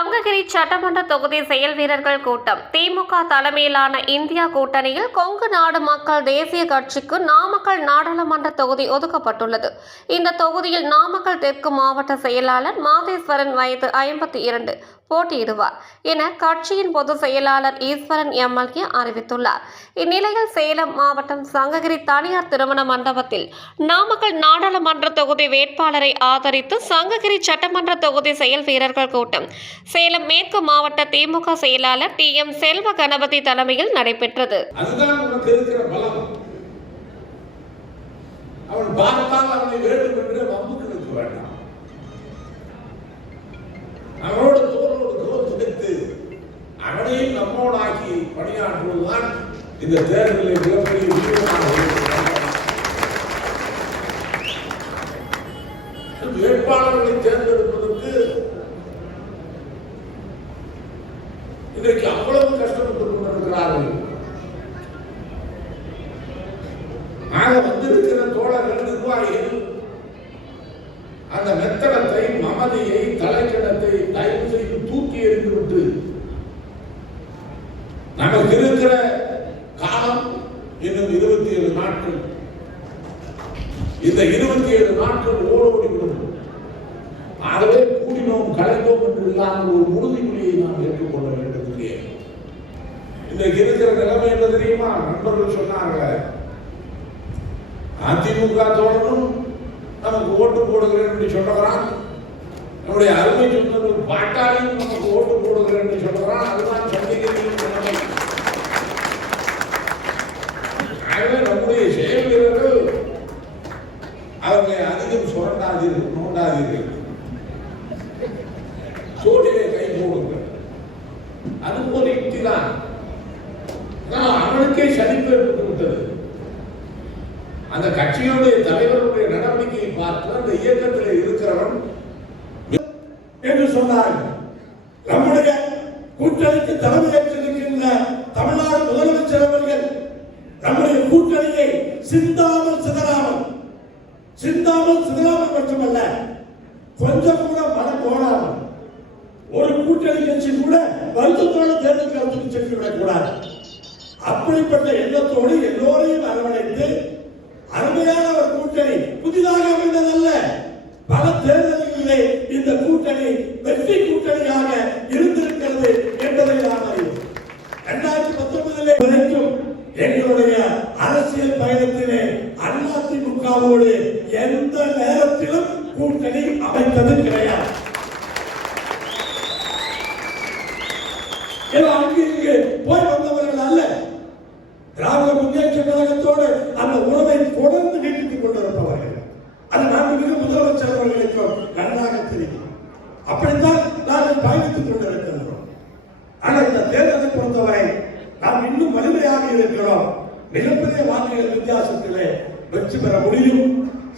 சங்ககிரி சட்டமன்ற தொகுதி செயல் வீரர்கள் கூட்டம். திமுக தலைமையிலான இந்தியா கூட்டணியில் கொங்கு நாடு மக்கள் தேசிய கட்சிக்கு நாமக்கல் நாடாளுமன்ற தொகுதி ஒதுக்கப்பட்டுள்ளது. இந்த தொகுதியில் நாமக்கல் தெற்கு மாவட்ட செயலாளர் மாதேஸ்வரன் வயது ஐம்பத்தி இரண்டு. போட்டியிடுவார் என கட்சியின் பொதுச் செயலாளர் ஈஸ்வரன் எம்எல்ஏ அறிவித்துள்ளார். இந்நிலையில் சேலம் மாவட்டம் சங்ககிரி தனியார் திருமண மண்டபத்தில் நாமக்கல் நாடாளுமன்ற தொகுதி வேட்பாளரை ஆதரித்து சங்ககிரி சட்டமன்ற தொகுதி செயல் வீரர்கள் கூட்டம். சேலம் மேற்கு மாவட்ட திமுக செயலாளர் டி. எம். செல்வ கணபதி தலைமையில் நடைபெற்றது. அவன் பார்த்தால் அவனை வேண்டும் என்று வம்புக்கு நிற்க வேண்டாம். இந்த தேர்தலில் மிகப்பெரிய வேட்பாளர்களை தேர்ந்தெடுப்பதற்கு இன்றைக்கு அவ்வளவு கஷ்டப்பட்டுக் கொண்டிருக்கிறார்கள். ஆக வந்திருக்கிற தோழர்கள் நிர்வாகிகள் அந்த மெத்தனத்தை மமதியை தலைக்கணத்தை தயவு செய்து தூக்கி எறிந்துவிட்டு நமக்கு இருக்கிற காலம் இன்னும் இருபத்தி ஏழு நாட்கள் இந்த இருபத்தி ஏழு நாட்கள் ஓடோடி விடும் ஆகவே கூடினோம் கலைந்தோம் என்று இல்லாமல் ஒரு உறுதிமொழியை நாம் ஏற்றுக்கொள்ள வேண்டும் இல்லையே இன்றைக்கு இருக்கிற நிலைமை என்ன தெரியுமா? நண்பர்கள் சொன்னாங்க அதிமுக தோழனும் நமக்கு ஓட்டு போடுகிறேன் என்று சொல்லுகிறான். நம்முடைய அருமை சொந்தங்கள் பாட்டாளியும் நமக்கு ஓட்டு போடுகிறேன் என்று சொல்லுகிறான். அதுதான் சந்திக்கிறீர்கள் நிலைமை ஆகவே நம்முடைய செயல் வீரர்கள் அவர்களை அதிகம் சுரண்டாதீர்கள் நோண்டாதீர்கள். சோடிலே கை போடுங்கள் அது ஒரு யுக்திதான் அவனுக்கே சலிப்பு ஏற்பட்டு விட்டது அந்த கட்சியினுடைய தலைவருடைய நடவடிக்கையை பார்த்து அந்த இயக்கத்தில் இருக்கிறவன் என்று சொன்னார்கள். நம்முடைய கூட்டணிக்கு தலைமையேற்றிருக்கின்ற தமிழ்நாடு முதலமைச்சர் அவர்கள் நம்முடைய கூட்டணியை சிந்தாமல் சிந்தாமல் சிதறாமல் மட்டுமல்ல கொஞ்சம் கூட மனம் போடாமல் ஒரு கூட்டணி கட்சி கூட வருத்தத்தோடு தேர்தல் களத்துக்கு சென்று விடக்கூடாது. அப்படிப்பட்ட எண்ணத்தோடு எல்லோரையும் அரவணைத்து அருமையான ஒரு கூட்டணி புதிதாக அமைந்ததல்ல. பல தேர்தல்களிலே இந்த கூட்டணி வெற்றி கூட்டணியாக அவரோடு எந்த நேரத்திலும் கூட்டணி அமைத்தது கிடையாது. அங்கு இங்கு போய் வந்தவர்கள் அல்ல. திராவிட முன்னேற்ற கழகத்தோடு அந்த உறவை தொடர்ந்து நீட்டித்துக் கொண்டிருப்பவர்கள். அது மாண்புமிகு முதலமைச்சர் அவர்களுக்கும் நன்றாக தெரியும். அப்படித்தான் நாங்கள் பயணித்துக் கொண்டிருக்கிறோம். ஆனால் இந்த தேர்தலை பொறுத்தவரை நாம் இன்னும் வலிமையாக இருக்கிறோம். மிகப்பெரிய வாக்குகள் வித்தியாசத்திலே வெற்றி பெற முடியும்